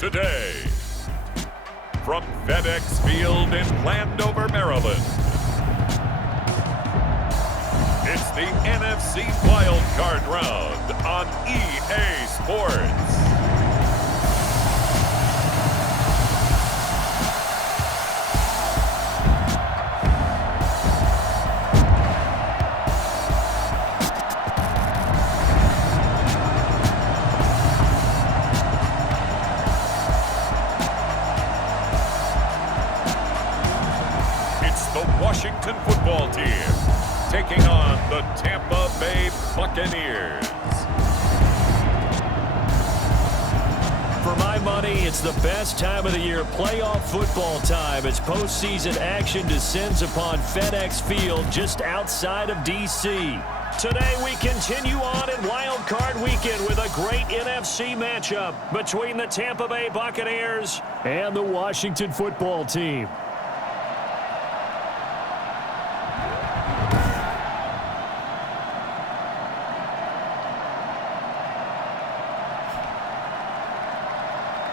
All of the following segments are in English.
today. From FedEx Field in Landover, Maryland, it's the NFC Wild Card Round on EA Sports. Washington football team taking on the Tampa Bay Buccaneers. For my money, it's the best time of the year, playoff football time, as postseason action descends upon FedEx Field just outside of D.C. Today we continue on in Wild Card Weekend with a great NFC matchup between the Tampa Bay Buccaneers and the Washington football team.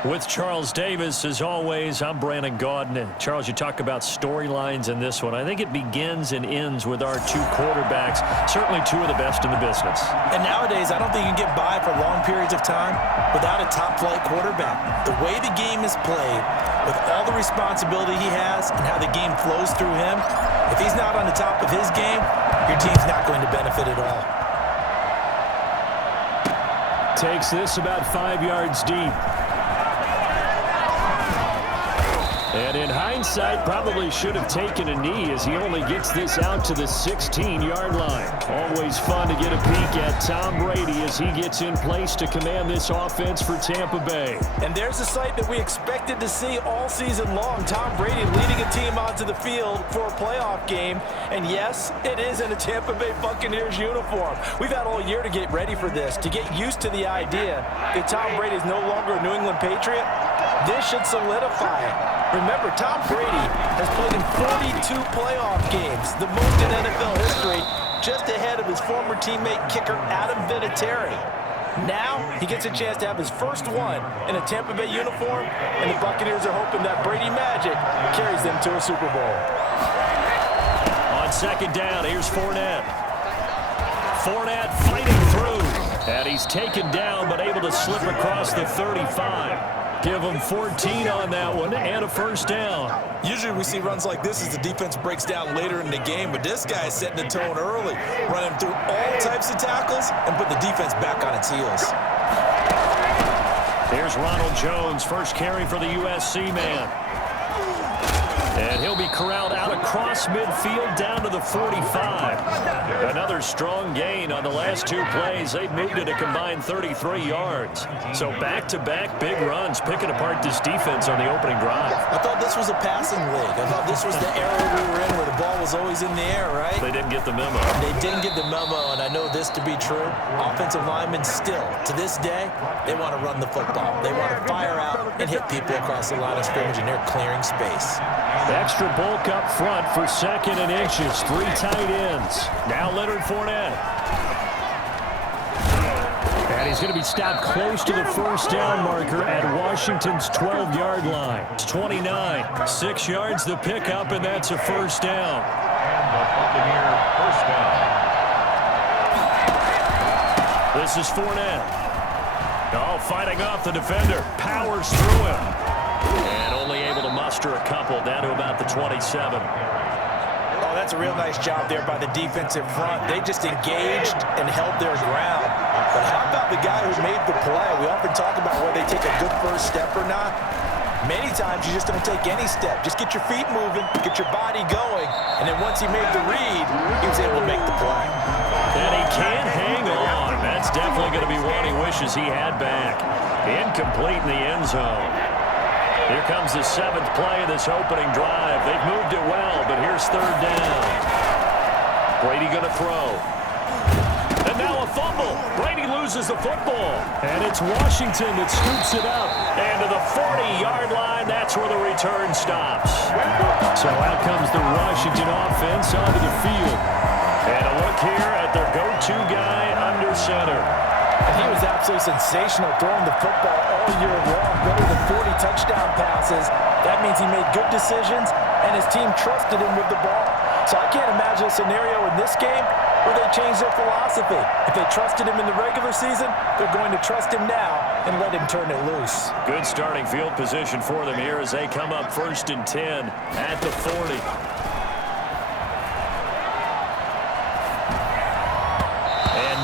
With Charles Davis, as always, I'm Brandon Gaudin. Charles, you talk about storylines in this one. I think it begins and ends with our two quarterbacks, certainly two of the best in the business. And nowadays, I don't think you can get by for long periods of time without a top-flight quarterback. The way the game is played, with all the responsibility he has and how the game flows through him, if he's not on the top of his game, your team's not going to benefit at all. Takes this about 5 yards deep. And in hindsight, probably should have taken a knee as he only gets this out to the 16-yard line. Always fun to get a peek at Tom Brady as he gets in place to command this offense for Tampa Bay. And there's a sight that we expected to see all season long. Tom Brady leading a team onto the field for a playoff game. And yes, it is in a Tampa Bay Buccaneers uniform. We've had all year to get ready for this, to get used to the idea that Tom Brady is no longer a New England Patriot. This should solidify it. Remember, Tom Brady has played in 42 playoff games, the most in NFL history, just ahead of his former teammate kicker Adam Vinatieri. Now, he gets a chance to have his first one in a Tampa Bay uniform, and the Buccaneers are hoping that Brady magic carries them to a Super Bowl. On second down, here's Fournette. Fournette fighting through, and he's taken down but able to slip across the 35. Give him 14 on that one and a first down. Usually we see runs like this as the defense breaks down later in the game, but this guy is setting the tone early, running through all types of tackles and put the defense back on its heels. Here's Ronald Jones, first carry for the USC man. And he'll be corralled out across midfield down to the 45. Another strong gain on the last two plays. They've moved it a combined 33 yards. So back-to-back big runs, picking apart this defense on the opening drive. I thought this was a passing league. I thought this was the era we were in where the ball was always in the air, right? They didn't get the memo. They didn't get the memo, and I know this to be true. Offensive linemen still, to this day, they want to run the football. They want to fire out and hit people across the line of scrimmage, and they're clearing space. Extra bulk up front for second and inches. Three tight ends. Now Leonard Fournette. And he's going to be stopped close to the first down marker at Washington's 12-yard line. It's 29. 6 yards the pickup, and that's a first down. And the Buccaneer first down. This is Fournette. Oh, fighting off the defender. Powers through him. And only able to muster a couple down to about the 27. Oh, that's a real nice job there by the defensive front. They just engaged and held their ground. But how about the guy who made the play? We often talk about whether they take a good first step or not. Many times you just don't take any step. Just get your feet moving, get your body going, and then once he made the read, he was able to make the play. And he can't hang on. That's definitely going to be one he wishes he had back. Incomplete in the end zone. Here comes the seventh play of this opening drive. They've moved it well, but here's third down. Brady going to throw. And now a fumble. Brady loses the football. And it's Washington that scoops it up. And to the 40-yard line, that's where the return stops. So out comes the Washington offense onto the field. And a look here at their go-to guy under center. And he was absolutely sensational throwing the football all all year long, better than 40 touchdown passes. That means he made good decisions, and his team trusted him with the ball. So I can't imagine a scenario in this game where they change their philosophy. If they trusted him in the regular season, they're going to trust him now and let him turn it loose. Good starting field position for them here as they come up 1st and 10 at the 40.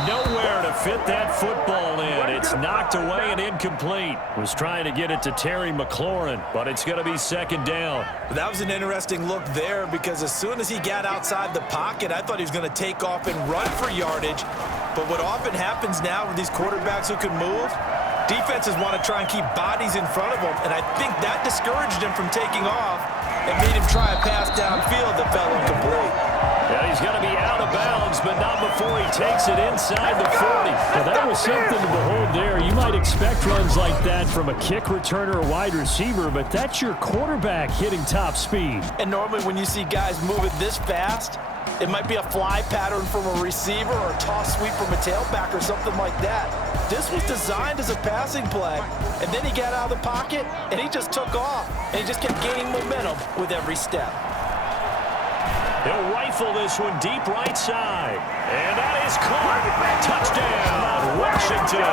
Nowhere to fit that football in. It's knocked away and incomplete. Was trying to get it to Terry McLaurin, but it's going to be 2nd down. That was an interesting look there because as soon as he got outside the pocket, I thought he was going to take off and run for yardage. But what often happens now with these quarterbacks who can move, defenses want to try and keep bodies in front of them, and I think that discouraged him from taking off and made him try a pass downfield that fell incomplete. Yeah, he's going to be out of bounds, but not before he takes it inside the 40. Well, that was something to behold there. You might expect runs like that from a kick returner or wide receiver, but that's your quarterback hitting top speed. And normally when you see guys moving this fast, it might be a fly pattern from a receiver or a toss sweep from a tailback or something like that. This was designed as a passing play, and then he got out of the pocket, and he just took off, and he just kept gaining momentum with every step. He'll rifle this one deep right side. And that is caught. Touchdown, Washington.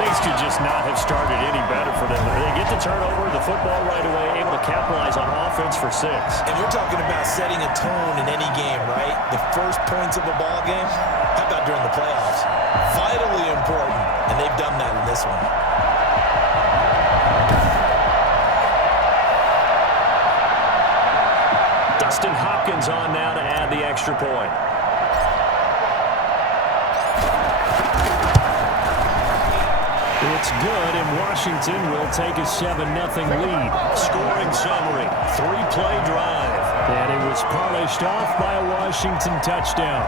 Things could just not have started any better for them. They get the turnover, the football right away, able to capitalize on offense for 6. And you're talking about setting a tone in any game, right? The first points of a ball game, how about during the playoffs? Vitally important, and they've done that in this one. Dustin Hopkins on now to add the extra point. It's good, and Washington will take a 7-0 lead. Scoring summary, 3-play drive. And it was polished off by a Washington touchdown.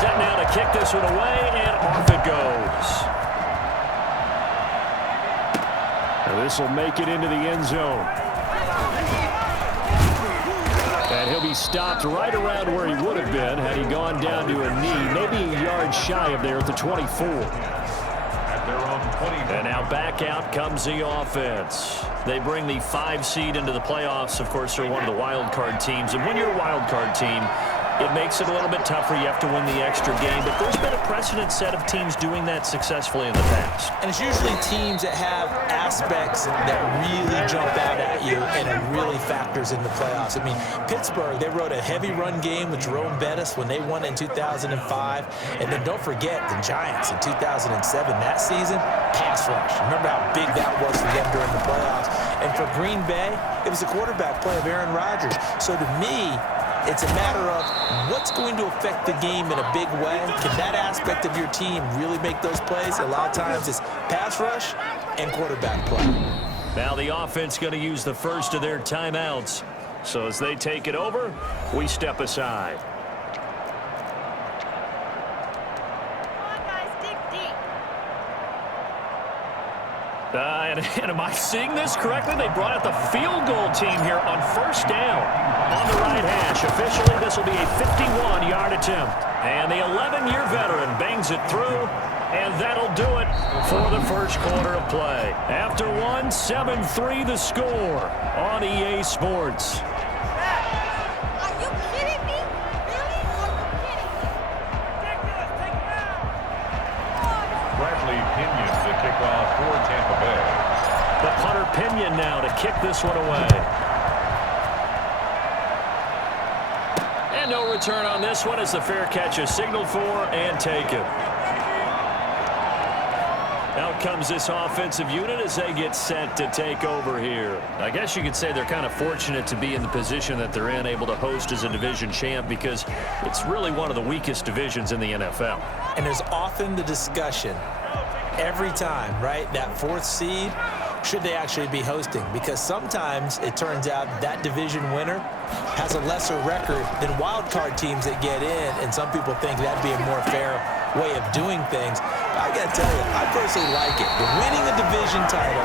Set now to kick this one away, and off it goes. Now this will make it into the end zone. And he'll be stopped right around where he would have been had he gone down to a knee, maybe a yard shy of there at the 24. And now back out comes the offense. They bring the 5 seed into the playoffs. Of course, they're one of the wild card teams. And when you're a wild card team, it makes it a little bit tougher. You have to win the extra game. But there's been a precedent set of teams doing that successfully in the past. And it's usually teams that have aspects that really jump out at you and it really factors in the playoffs. I mean, Pittsburgh, they rode a heavy run game with Jerome Bettis when they won in 2005. And then don't forget the Giants in 2007. That season, pass rush. Remember how big that was for them during the playoffs. And for Green Bay, it was the quarterback play of Aaron Rodgers. So to me, it's a matter of what's going to affect the game in a big way. Can that aspect of your team really make those plays? A lot of times it's pass rush and quarterback play. Now the offense going to use the first of their timeouts. So as they take it over, we step aside. And am I seeing this correctly? They brought out the field goal team here on 1st down on the right hash. Officially, this will be a 51-yard attempt. And the 11-year veteran bangs it through, and that'll do it for the first quarter of play. After one, 7-3 the score on EA Sports. The punter Pinion now to kick this one away. And no return on this one as the fair catch is signaled for and taken. Out comes this offensive unit as they get set to take over here. I guess you could say they're kind of fortunate to be in the position that they're in, able to host as a division champ, because it's really one of the weakest divisions in the NFL. And there's often the discussion every time, right, that 4th seed, should they actually be hosting? Because sometimes it turns out that division winner has a lesser record than wild card teams that get in, and some people think that'd be a more fair way of doing things. But I gotta tell you, I personally like it. You're winning a division title,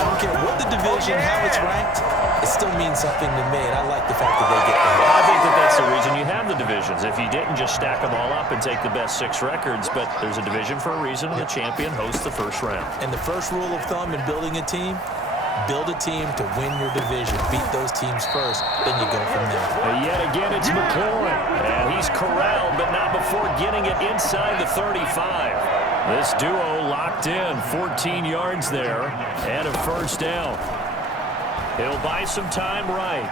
I don't care what the division, how it's ranked, it still means something to me, and I like the fact that they get there. I think that's the reason you have the divisions. If you didn't, just stack them all up and take the best 6 records, but there's a division for a reason, and the champion hosts the first round. And the first rule of thumb in building a team, build a team to win your division. Beat those teams first, then you go from there. And yet again, it's McLaurin. And he's corralled, but not before getting it inside the 35. This duo locked in, 14 yards there, and a first down. He'll buy some time right.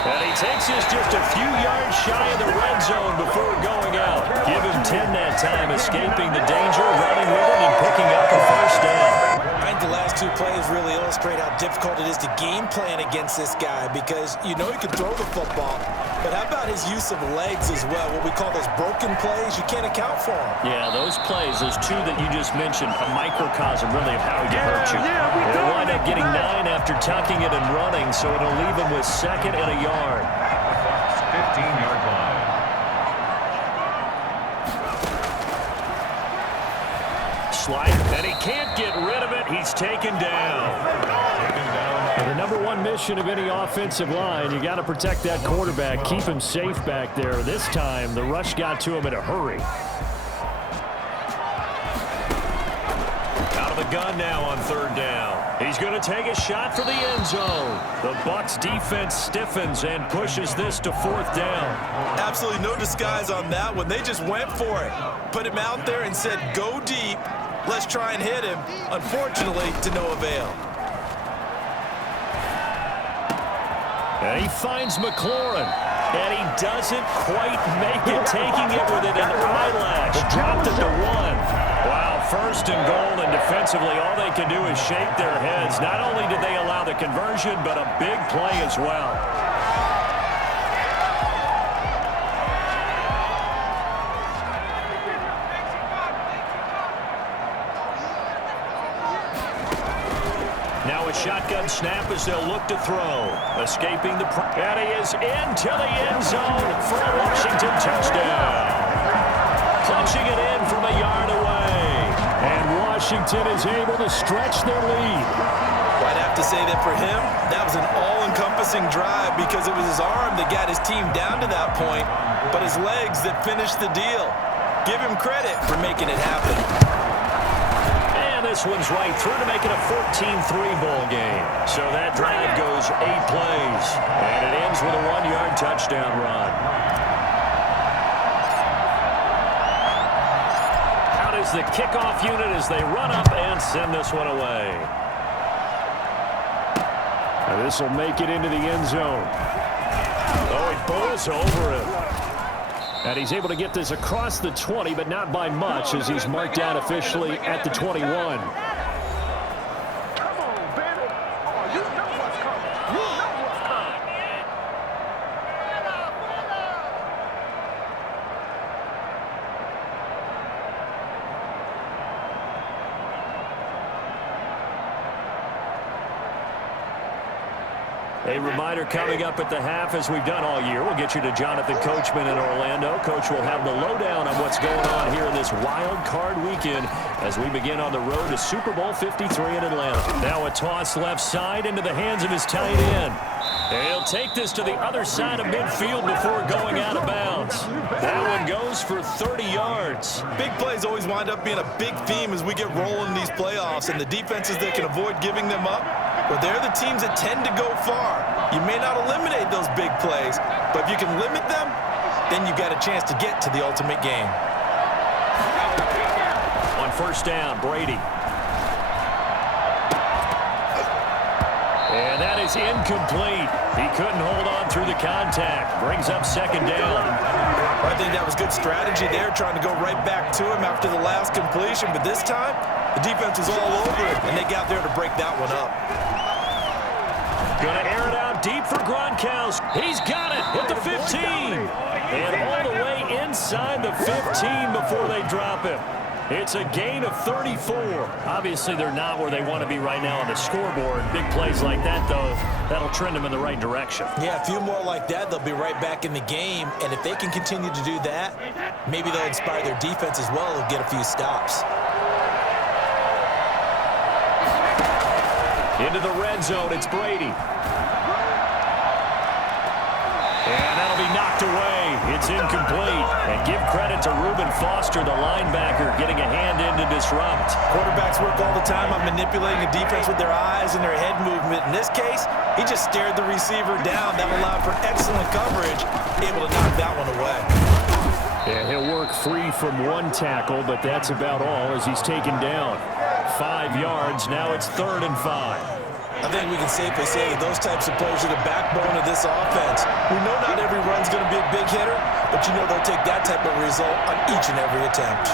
And he takes this just a few yards shy of the red zone before going out. Give him 10 that time, escaping the danger, running with it, and picking up a first down. I think the last 2 plays really illustrate how difficult it is to game plan against this guy because you know he can throw the football, but how about his use of legs as well? What we call those broken plays, you can't account for them. Yeah, those plays, those 2 that you just mentioned, a microcosm really of how he can hurt you. He'll wind up getting 9 after tucking it and running, so it'll leave him with 2nd and a yard. 15-yard line. Slide, and he can't get rid of it. He's taken down. The number 1 mission of any offensive line, you got to protect that quarterback, keep him safe back there. This time, the rush got to him in a hurry. Out of the gun now on 3rd down. He's going to take a shot for the end zone. The Bucs defense stiffens and pushes this to 4th down. Absolutely no disguise on that one. They just went for it. Put him out there and said, go deep. Let's try and hit him. Unfortunately, to no avail. And he finds McLaurin. And he doesn't quite make it, taking it within an eyelash. Dropped it to 1. Wow, 1st and goal, and defensively, all they can do is shake their heads. Not only did they allow the conversion, but a big play as well. Now a shotgun snap as they'll look to throw. Escaping the and he is into the end zone for a Washington touchdown. Punching it in from a yard away. And Washington is able to stretch their lead. I'd have to say that for him, that was an all-encompassing drive because it was his arm that got his team down to that point, but his legs that finished the deal. Give him credit for making it happen. This one's right through to make it a 14-3 ball game. So that drive goes 8 plays, and it ends with a 1-yard touchdown run. Out is the kickoff unit as they run up and send this one away. And this will make it into the end zone. Oh, it bowls over him. And he's able to get this across the 20, but not by much as he's marked down officially at the 21. A reminder coming up at the half, as we've done all year. We'll get you to Jonathan Coachman in Orlando. Coach will have the lowdown on what's going on here in this wild card weekend as we begin on the road to Super Bowl 53 in Atlanta. Now a toss left side into the hands of his tight end. And he'll take this to the other side of midfield before going out of bounds. That one goes for 30 yards. Big plays always wind up being a big theme as we get rolling in these playoffs, and the defenses that can avoid giving them up, well, they're the teams that tend to go far. You may not eliminate those big plays, but if you can limit them, then you've got a chance to get to the ultimate game. On 1st down, Brady. And that is incomplete. He couldn't hold on through the contact. Brings up 2nd down. I think that was good strategy there, trying to go right back to him after the last completion. But this time, the defense was all over it, and they got there to break that one up. Gonna air it out deep for Gronkowski. He's got it at the 15. And all the way inside the 15 before they drop him. It's a gain of 34. Obviously, they're not where they want to be right now on the scoreboard. Big plays like that, though, that'll trend them in the right direction. Yeah, a few more like that, they'll be right back in the game. And if they can continue to do that, maybe they'll inspire their defense as well and get a few stops. Into the red zone, it's Brady. And that'll be knocked away. It's incomplete. And give credit to Reuben Foster, the linebacker, getting a hand in to disrupt. Quarterbacks work all the time on manipulating a defense with their eyes and their head movement. In this case, he just stared the receiver down. That allowed for excellent coverage, able to knock that one away. And he'll work free from one tackle, but that's about all as he's taken down. 5 yards. Now it's 3rd and 5. I think we can safely say that those types of plays are the backbone of this offense. We know not every run's going to be a big hitter, but you know they'll take that type of result on each and every attempt.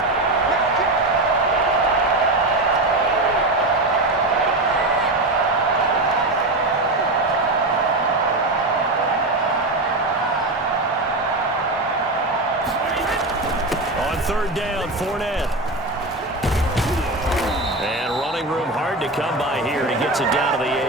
On 3rd down, Fournette. And running room hard to come by here. He gets it down to the 8.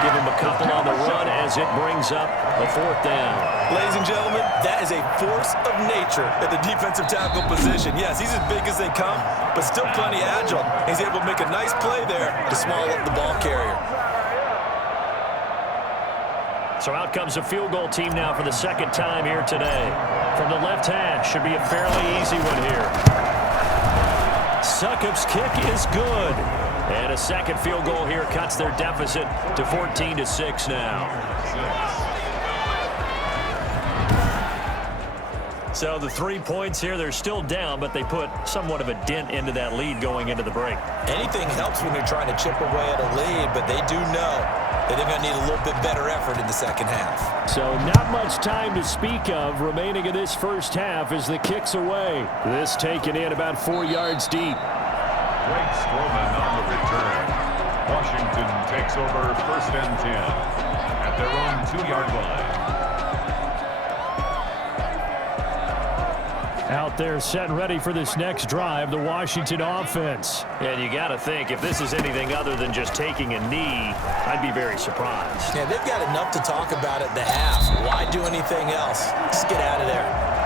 Give him a couple on the run as it brings up a 4th down. Ladies and gentlemen, that is a force of nature at the defensive tackle position. Yes, he's as big as they come, but still plenty agile. He's able to make a nice play there to swallow up the ball carrier. So out comes a field goal team now for the 2nd time here today. From the left hash, should be a fairly easy one here. Succop's kick is good. And a 2nd field goal here cuts their deficit to 14-6 now. So the 3 points here, they're still down, but they put somewhat of a dent into that lead going into the break. Anything helps when you're trying to chip away at a lead, but they do know that they're going to need a little bit better effort in the 2nd half. So not much time to speak of remaining in this 1st half as the kick's away. This taken in about 4 yards deep. Greg Stroman on the return. Washington takes over 1st and 10 at their own 2-yard line. Out there set and ready for this next drive, the Washington offense. And you got to think, if this is anything other than just taking a knee, I'd be very surprised. Yeah, they've got enough to talk about at the half. Why do anything else? Just get out of there.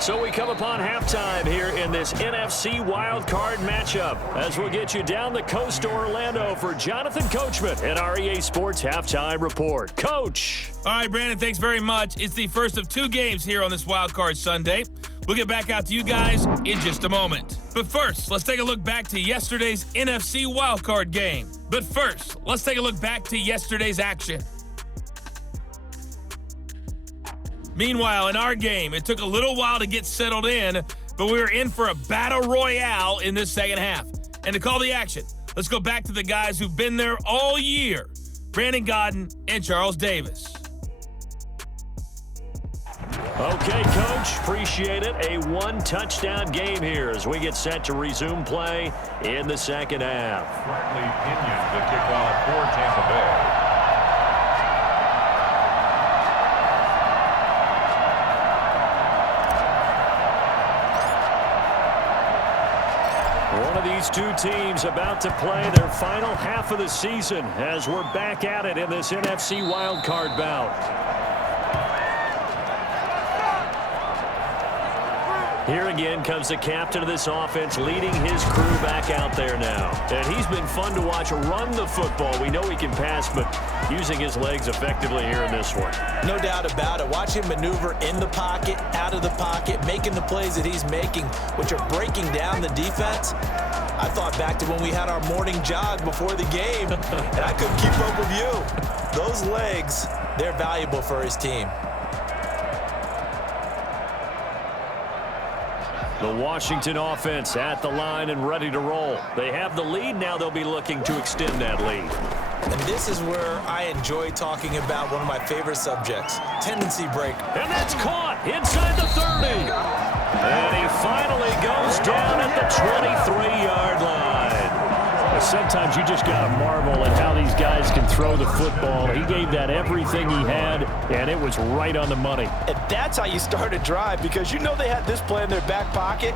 So we come upon halftime here in this NFC wildcard matchup as we'll get you down the coast to Orlando for Jonathan Coachman and our EA Sports Halftime Report. Coach. All right, Brandon, thanks very much. It's the first of 2 games here on this wildcard Sunday. We'll get back out to you guys in just a moment. But first, let's take a look back to yesterday's NFC wildcard game. But first, let's take a look back to yesterday's action. Meanwhile, in our game, it took a little while to get settled in, but we were in for a battle royale in this 2nd half. And to call the action, let's go back to the guys who've been there all year, Brandon Godden and Charles Davis. Okay, Coach, appreciate it. A 1-touchdown game here as we get set to resume play in the 2nd half. Bradley Pinion, the kickoff for Tampa Bay. One of these 2 teams about to play their final half of the season as we're back at it in this NFC wildcard bout. Here again comes the captain of this offense leading his crew back out there now. And he's been fun to watch run the football. We know he can pass, but using his legs effectively here in this one. No doubt about it. Watch him maneuver in the pocket, out of the pocket, making the plays that he's making, which are breaking down the defense. I thought back to when we had our morning jog before the game, and I couldn't keep up with you. Those legs, they're valuable for his team. The Washington offense at the line and ready to roll. They have the lead. Now they'll be looking to extend that lead. And this is where I enjoy talking about one of my favorite subjects, tendency break. And that's caught inside the 30. And he finally goes down at the 23-yard line. Sometimes you just got to marvel at how these guys can throw the football. He gave that everything he had, and it was right on the money. And that's how you start a drive, because you know they had this play in their back pocket,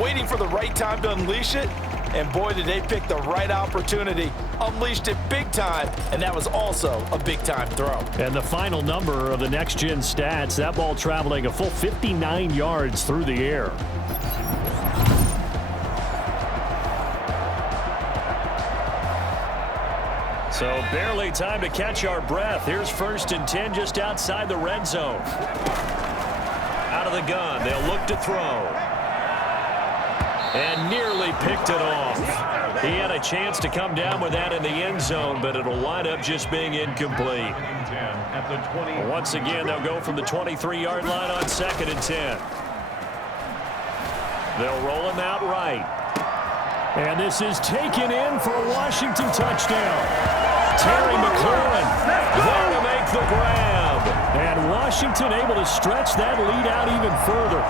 waiting for the right time to unleash it. And boy, did they pick the right opportunity. Unleashed it big time, and that was also a big-time throw. And the final number of the next-gen stats, that ball traveling a full 59 yards through the air. So barely time to catch our breath. Here's 1st and 10 just outside the red zone. Out of the gun, they'll look to throw. And nearly picked it off. He had a chance to come down with that in the end zone, but it'll wind up just being incomplete. Once again, they'll go from the 23-yard line on 2nd and 10. They'll roll him out right. And this is taken in for a Washington touchdown. Terry McLaurin there to make the grab. And Washington able to stretch that lead out even further.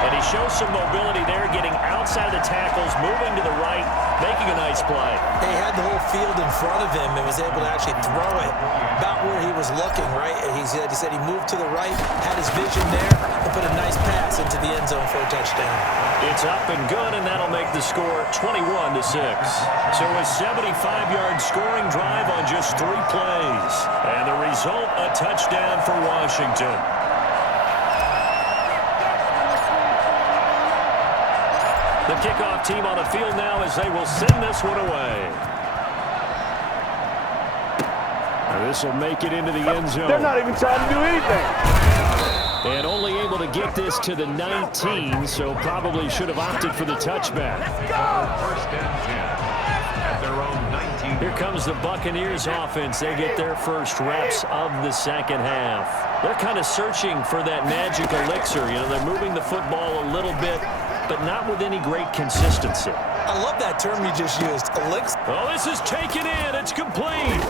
And he shows some mobility there, getting outside of the tackles, moving to the right, making a nice play. He had the whole field in front of him and was able to actually throw it about where he was looking, right? He said he moved to the right, had his vision there, and put a nice pass into the end zone for a touchdown. It's up and good, and that'll make the score 21-6. So a 75-yard scoring drive on just 3 plays. And the result, a touchdown for Washington. The kickoff team on the field now as they will send this one away. This will make it into the end zone. They're not even trying to do anything. And only able to get this to the 19, so probably should have opted for the touchback. 1st and 10 at their own 19. Here comes the Buccaneers offense. They get their first reps of the second half. They're kind of searching for that magic elixir. You know, they're moving the football a little bit, but not with any great consistency. I love that term you just used, elixir. Oh, this is taken in. It's complete.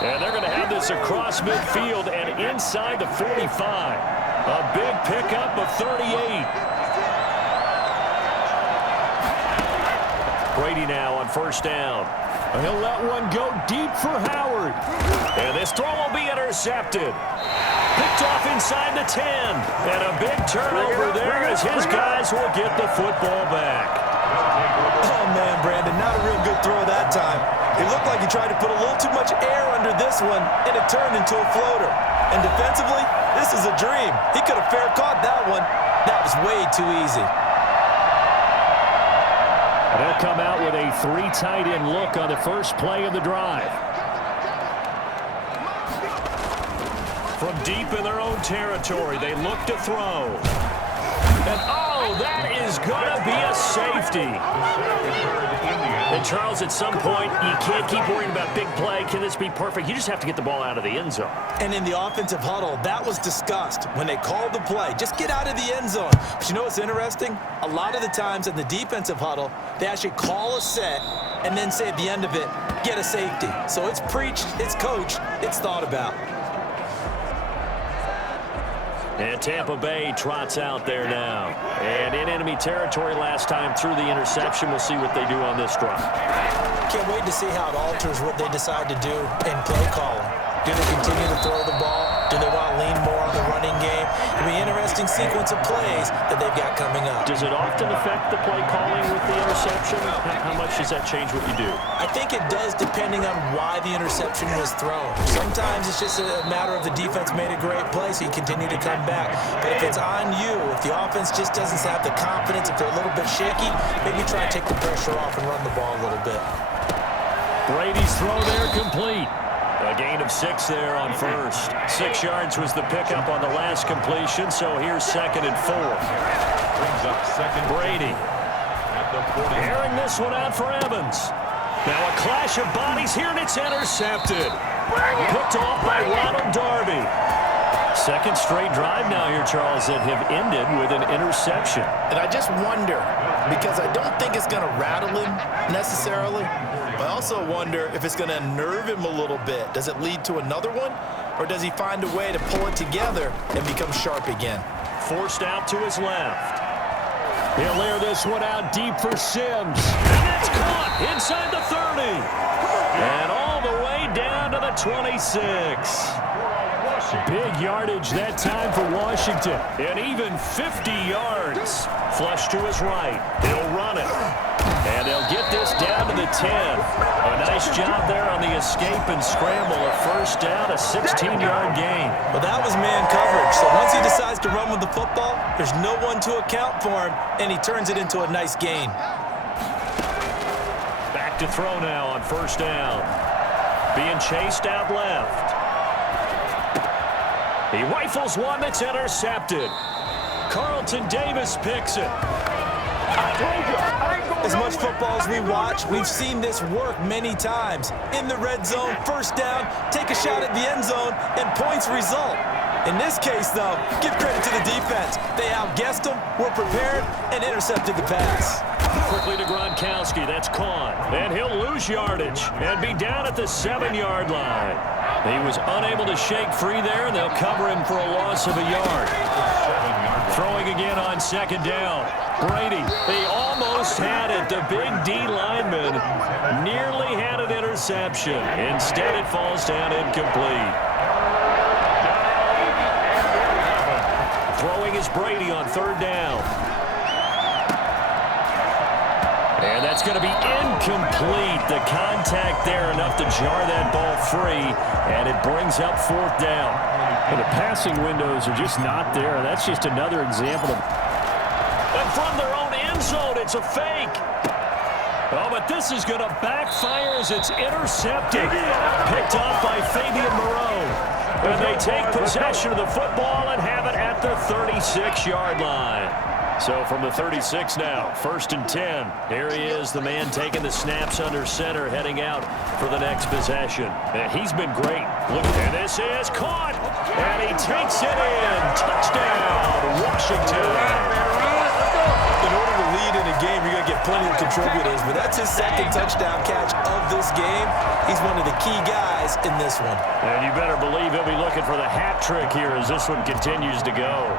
And they're going to have this across midfield and inside the 45. A big pickup of 38. Brady now on 1st down. He'll let one go deep for Howard. And this throw will be intercepted. Picked off inside the 10. And a big turnover there as his guys will get the football back. Oh, man, Brandon, not a real good throw that time. It looked like he tried to put a little too much air under this one, and it turned into a floater. And defensively, this is a dream. He could have fair caught that one. That was way too easy. They'll come out with a 3 tight end look on the first play of the drive. From deep in their own territory, they look to throw. And, oh, that is going to be a safety. And, Charles, at some point, you can't keep worrying about big play. Can this be perfect? You just have to get the ball out of the end zone. And in the offensive huddle, that was discussed when they called the play. Just get out of the end zone. But you know what's interesting? A lot of the times in the defensive huddle, they actually call a set and then say at the end of it, get a safety. So it's preached, it's coached, it's thought about. And Tampa Bay trots out there now. And in enemy territory last time through the interception. We'll see what they do on this drive. Can't wait to see how it alters what they decide to do in play calling. Do they continue to throw the ball? Do they want to lean more on the running game? It'll be an interesting sequence of plays that they've got coming up. Does it often affect the play calling with the interception? How much does that change what you do? I think it does depending on why the interception was thrown. Sometimes it's just a matter of the defense made a great play, so you continue to come back. But if it's on you, if the offense just doesn't have the confidence, if they're a little bit shaky, maybe try and take the pressure off and run the ball a little bit. Brady's throw there complete. A gain of 6 there on first. 6 yards was the pickup on the last completion, so here's 2nd and 4. Brings up 2nd. Brady At the 40. airing this one out for Evans. Now a clash of bodies here, and it's intercepted. Picked off by Ronald Darby. 2nd straight drive now here, Charles, that have ended with an interception. And I just wonder, because I don't think it's going to rattle him necessarily, but I also wonder if it's going to unnerve him a little bit. Does it lead to another one, or does he find a way to pull it together and become sharp again? Forced out to his left. He'll air this one out deep for Sims. And It's caught inside the 30. And all the way down to the 26. Big yardage that time for Washington. And even 50 yards. Flush to his right. He'll run it. And they'll get this down to the 10. A nice job there on the escape and scramble. A first down, a 16-yard gain. Well, that was man coverage. So once he decides to run with the football, there's no one to account for him, and he turns it into a nice gain. Back to throw now on first down. Being chased out left. He rifles one that's intercepted. Carlton Davis picks it. As much football as we watch, we've seen this work many times. In the red zone, first down, take a shot at the end zone, and points result. In this case, though, give credit to the defense. They outguessed them, were prepared, and intercepted the pass. Quickly to Gronkowski. That's caught. And he'll lose yardage and be down at the 7-yard line. He was unable to shake free there, and they'll cover him for a loss of a yard. Throwing again on second down. Brady, he almost had it. The big D lineman nearly had an interception. Instead, it falls down incomplete. Throwing is Brady on third down. And that's going to be incomplete. The contact there enough to jar that ball free, and it brings up fourth down. And the passing windows are just not there. That's just another example of... And from their own end zone, it's a fake. Oh, but this is going to backfire as it's intercepted. Picked off by Fabian Moreau. And they take possession of the football and have it at the 36-yard line. So from the 36 now, 1st and 10. Here he is, the man taking the snaps under center, heading out for the next possession. And he's been great. Look, and this is caught. And he takes it in. Touchdown, Washington. In order to lead in a game, you're going to get plenty of contributors, but that's his second touchdown catch of this game. He's one of the key guys in this one. And you better believe he'll be looking for the hat trick here as this one continues to go.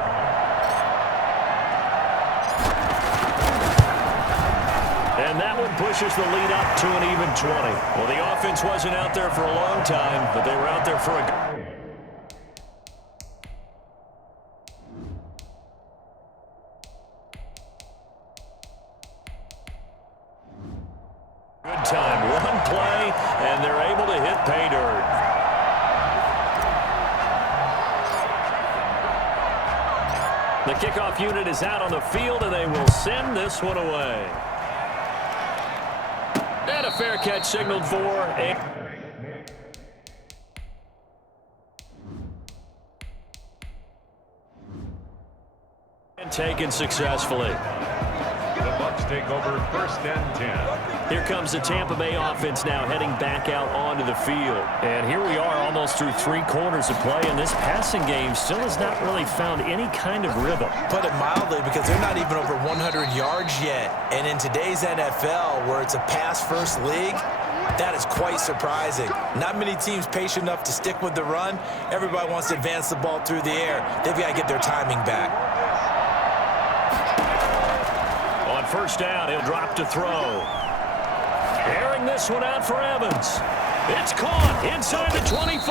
And that one pushes the lead up to an even 20. Well, the offense wasn't out there for a long time, but they were out there for a good time. One play, and they're able to hit pay dirt. The kickoff unit is out on the field, and they will send this one away. And a fair catch signaled for a... And taken successfully. The Bucs take over 1st and 10. Here comes the Tampa Bay offense now heading back out onto the field. And here we are almost through 3 quarters of play, and this passing game still has not really found any kind of rhythm. Put it mildly, because they're not even over 100 yards yet. And in today's NFL, where it's a pass-first league, that is quite surprising. Not many teams patient enough to stick with the run. Everybody wants to advance the ball through the air. They've got to get their timing back. On first down, he'll drop to throw. Airing this one out for Evans. It's caught inside the 25.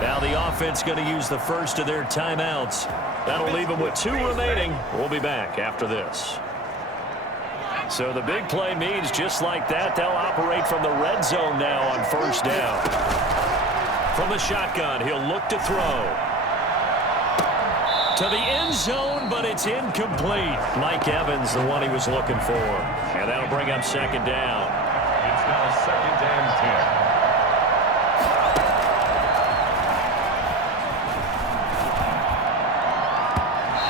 Now the offense going to use the first of their timeouts. That'll leave them with 2 remaining. We'll be back after this. So the big play means just like that, they'll operate from the red zone now on first down. From the shotgun, he'll look to throw. To the end zone, but it's incomplete. Mike Evans, the one he was looking for. And that'll bring up second down. It's now 2nd and 10.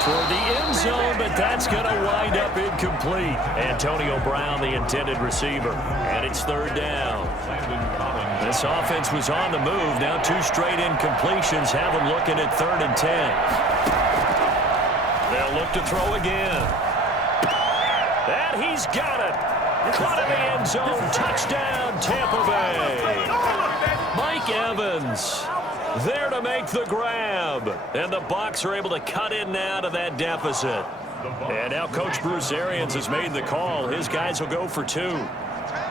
Toward the end zone, but that's going to wind up incomplete. Antonio Brown, the intended receiver. And it's 3rd down. This offense was on the move. Now 2 straight incompletions have them looking at 3rd and 10. They'll look to throw again. And he's got it. Caught in the end zone. Touchdown, Tampa Bay. Mike Evans there to make the grab. And the Bucs are able to cut in now to that deficit. And now Coach Bruce Arians has made the call. His guys will go for 2.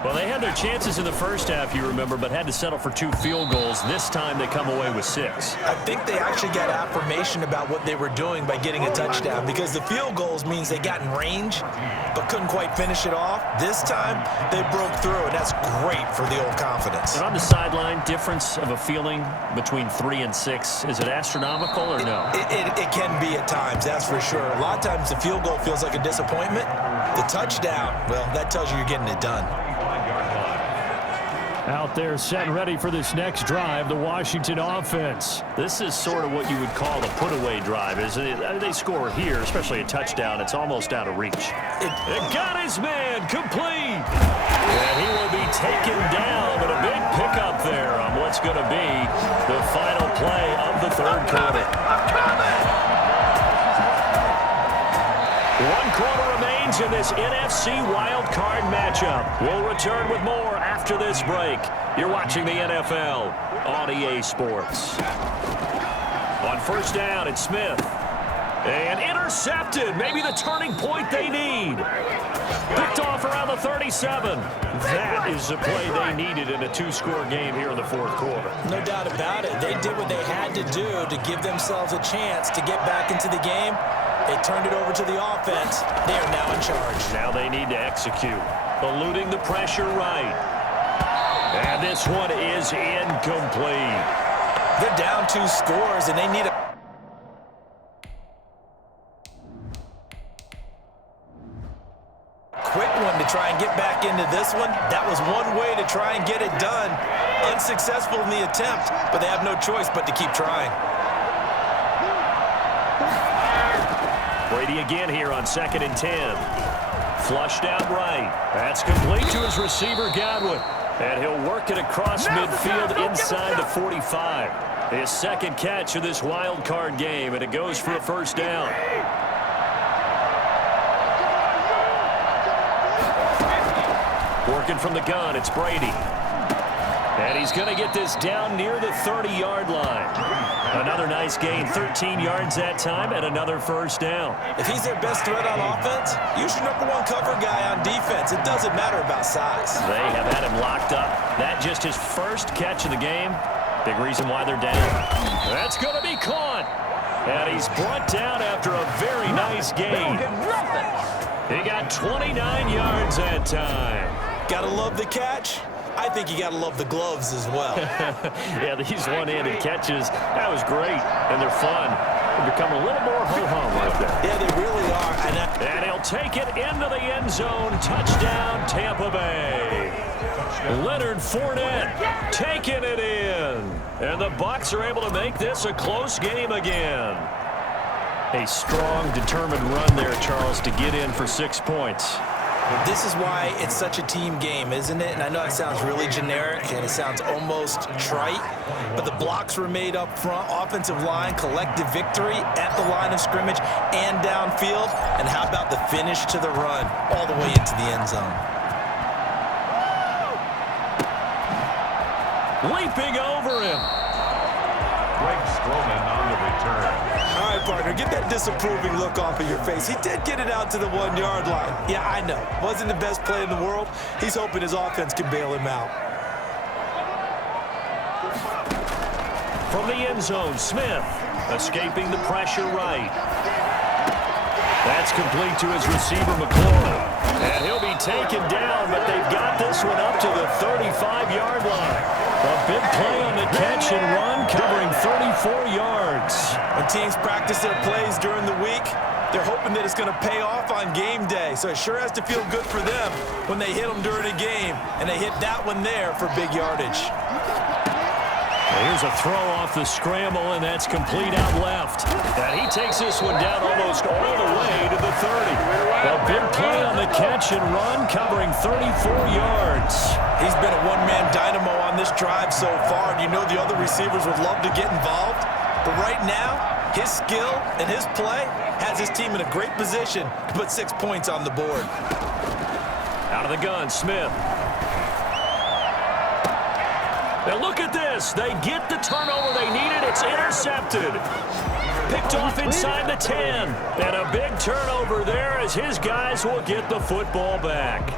Well, they had their chances in the first half, you remember, but had to settle for 2 field goals. This time they come away with 6. I think they actually got affirmation about what they were doing by getting a touchdown, because the field goals means they got in range but couldn't quite finish it off. This time they broke through, and that's great for the old confidence. And on the sideline, difference of a feeling between 3 and 6, is it astronomical or no? It can be at times, that's for sure. A lot of times the field goal feels like a disappointment. The touchdown, well, that tells you you're getting it done. Out there set and ready for this next drive, the Washington offense. This is sort of what you would call a put-away drive, isn't it? They score here, especially a touchdown. It's almost out of reach. It got his man complete. And he will be taken down, but a big pickup there on what's going to be the final play of the third quarter. One quarter remains in this NFC wildcard matchup. We'll return with more after this break. You're watching the NFL on EA Sports. On first down, it's Smith. And intercepted. Maybe the turning point they need. Picked off around the 37. That is the play they needed in a 2-score game here in the fourth quarter. No doubt about it. They did what they had to do to give themselves a chance to get back into the game. They turned it over to the offense. They are now in charge. Now they need to execute. Eluding the pressure right. And this one is incomplete. They're down 2 scores, and they need a quick one to try and get back into this one. That was one way to try and get it done. Unsuccessful in the attempt, but they have no choice but to keep trying. Brady again here on 2nd and 10. Flushed out right. That's complete to his receiver, Godwin. And he'll work it across midfield inside the 45. His second catch of this wild card game, and it goes for a first down. Working from the gun, it's Brady. And he's going to get this down near the 30-yard line. Another nice gain, 13 yards that time, and another first down. If he's their best threat on offense, use your #1 cover guy on defense. It doesn't matter about size. They have had him locked up. That just his first catch of the game. Big reason why they're down. That's going to be caught. And he's brought down after a very nice gain. He got 29 yards that time. Gotta love the catch. I think you got to love the gloves as well. Yeah, these one-handed catches, that was great, and they're fun. They become a little more ho-hum right there. Yeah, they really are. And he'll take it into the end zone. Touchdown, Tampa Bay. Leonard Fournette taking it in. And the Bucs are able to make this a close game again. A strong, determined run there, Charles, to get in for 6 points. This is why it's such a team game, isn't it? And I know it sounds really generic and it sounds almost trite, but the blocks were made up front, offensive line, collective victory at the line of scrimmage and downfield. And how about the finish to the run all the way into the end zone? Leaping over him. Greg Stroman on the return. All right, partner, get that disapproving look off of your face. He did get it out to the 1-yard line. Yeah, I know. Wasn't the best play in the world. He's hoping his offense can bail him out. From the end zone, Smith escaping the pressure right. That's complete to his receiver, McLaurin. And he'll be taken down, but they've got this one up to the 35-yard line. A big play on the catch and run, covering 34 yards. When teams practice their plays during the week, they're hoping that it's going to pay off on game day. So it sure has to feel good for them when they hit them during a game, and they hit that one there for big yardage. Here's a throw off the scramble, and that's complete out left. And he takes this one down almost all the way to the 30. A big play on the catch and run, covering 34 yards. He's been a one-man dynamo on this drive so far, and you know the other receivers would love to get involved. But right now, his skill and his play has his team in a great position to put 6 points on the board. Out of the gun, Smith. And look at this. They get the turnover they needed. It's intercepted. Picked off inside the 10. And a big turnover there as his guys will get the football back.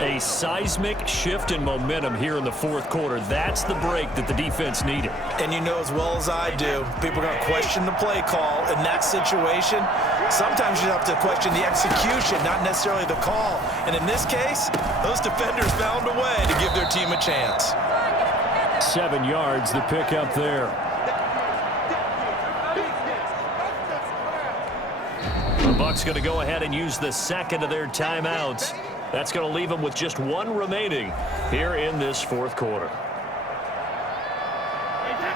A seismic shift in momentum here in the fourth quarter. That's the break that the defense needed. And you know as well as I do, people are going to question the play call in that situation. Sometimes you have to question the execution, not necessarily the call. And in this case, those defenders found a way to give their team a chance. 7 yards, the pickup there. The Bucs going to go ahead and use the second of their timeouts. That's going to leave them with just one remaining here in this fourth quarter.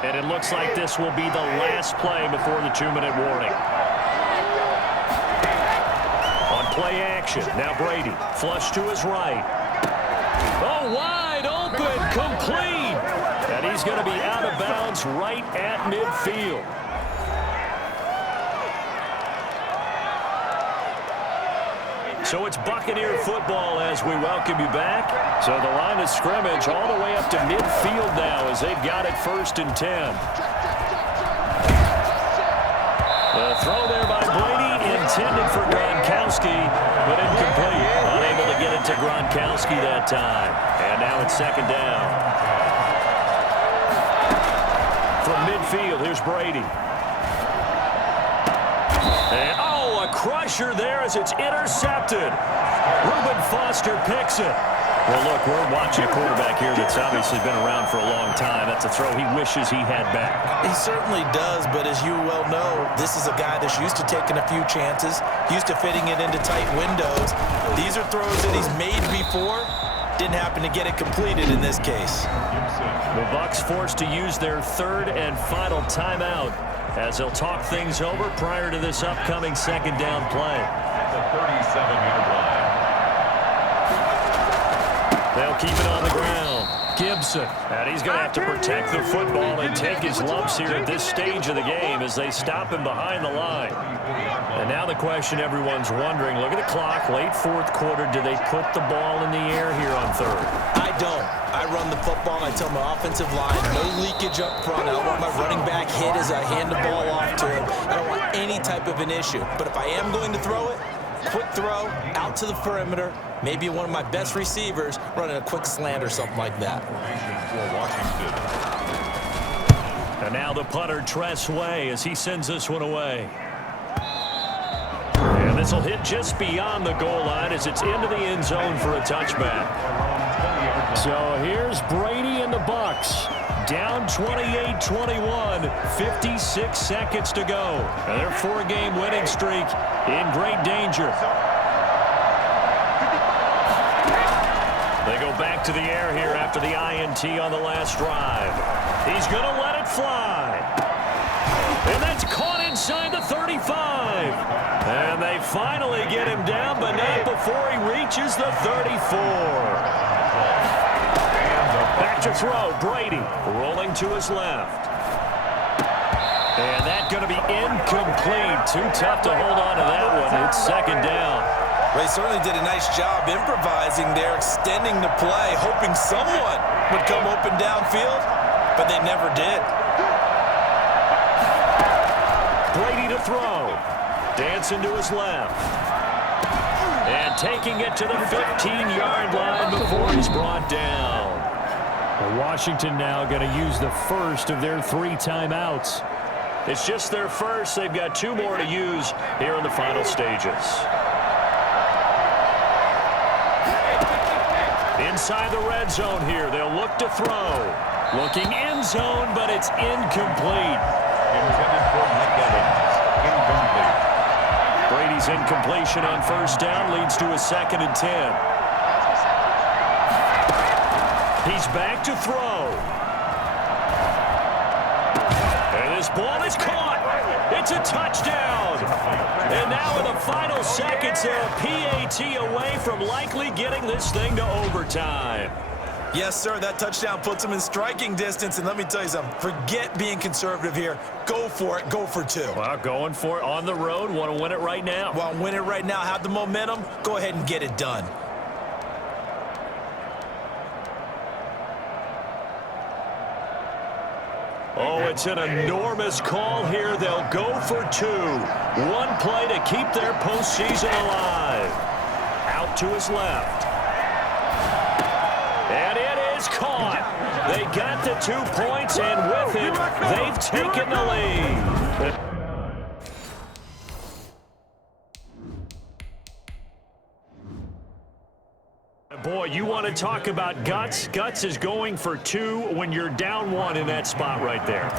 And it looks like this will be the last play before the 2-minute warning. On play action, now Brady, flush to his right. Oh, wide open, complete. And he's going to be out of bounds right at midfield. So it's Buccaneer football as we welcome you back. So the line of scrimmage all the way up to midfield now as they've got it 1st and 10. The throw there by Brady intended for Gronkowski, but incomplete. Unable to get it to Gronkowski that time. And now it's 2nd down. From midfield, here's Brady. And, oh, a crusher there as it's intercepted. Reuben Foster picks it. Well, look, we're watching a quarterback here that's obviously been around for a long time. That's a throw he wishes he had back. He certainly does, but as you well know, this is a guy that's used to taking a few chances, used to fitting it into tight windows. These are throws that he's made before. Didn't happen to get it completed in this case. The Bucs forced to use their 3rd and final timeout as they'll talk things over prior to this upcoming 2nd down play. At the 37-yard line. They'll keep it on the ground. Gibson, and he's going to have to protect the football and take his lumps here at this stage of the game as they stop him behind the line. And now the question everyone's wondering, look at the clock, late 4th quarter, do they put the ball in the air here on 3rd? I don't. I run the football, and I tell my offensive line, no leakage up front. I don't want my running back hit as I hand the ball off to him. I don't want any type of an issue. But if I am going to throw it, quick throw, out to the perimeter, maybe one of my best receivers running a quick slant or something like that. And now the punter, Tress Way, as he sends this one away. And this will hit just beyond the goal line as it's into the end zone for a touchback. So here's Brady and the Bucs. Down 28-21, 56 seconds to go. And their 4-game winning streak in great danger. They go back to the air here after the INT on the last drive. He's going to let it fly. And that's caught inside the 35. And they finally get him down, but not before he reaches the 34. Back to throw, Brady rolling to his left. And that's going to be incomplete. Too tough to hold on to that one. It's 2nd down. They certainly did a nice job improvising there, extending the play, hoping someone would come open downfield, but they never did. Brady to throw. Dancing to his left. And taking it to the 15-yard line before he's brought down. Well, Washington now going to use the first of their 3 timeouts. It's just their first. They've got 2 more to use here in the final stages. Inside the red zone here. They'll look to throw. Looking end zone, but it's incomplete. Intended for Mike Evans. Incomplete. Brady's incompletion on 1st down leads to a 2nd and 10. He's back to throw. And this ball is caught. It's a touchdown. And now in the final seconds, they're a PAT away from likely getting this thing to overtime. Yes, sir, that touchdown puts them in striking distance. And let me tell you something, forget being conservative here. Go for it. Go for 2. Well, going for it on the road. Want to win it right now. Want to win it right now. Have the momentum. Go ahead and get it done. Oh, it's an enormous call here. They'll go for 2. One play to keep their postseason alive. Out to his left. And it is caught. They got the 2 points, and with it, they've taken the lead. Boy, you want to talk about guts. Guts is going for 2 when you're down 1 in that spot right there.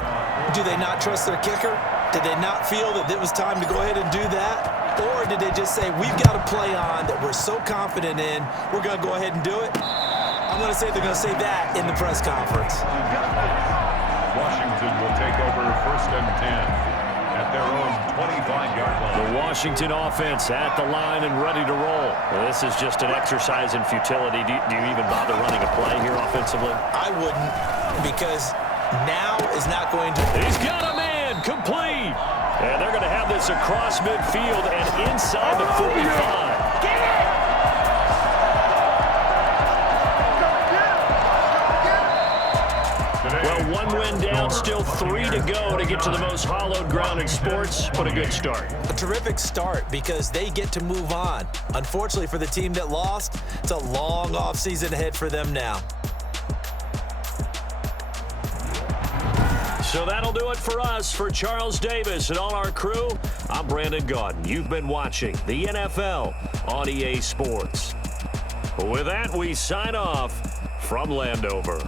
Do they not trust their kicker? Did they not feel that it was time to go ahead and do that? Or did they just say, we've got a play on that we're so confident in, we're going to go ahead and do it? I'm going to say they're going to say that in the press conference. Washington will take over 1st and 10 at their own 25-yard line. The Washington offense at the line and ready to roll. Well, this is just an exercise in futility. Do you even bother running a play here offensively? I wouldn't, because now is not going to... He's got a man, complete. And they're going to have this across midfield and inside the 45. Well, 1 win down, still 3 to go to get to the most hallowed ground in sports, but a good start. A terrific start because they get to move on. Unfortunately for the team that lost, it's a long offseason ahead for them now. So that'll do it for us. For Charles Davis and all our crew, I'm Brandon Gaudin. You've been watching the NFL on EA Sports. With that, we sign off from Landover.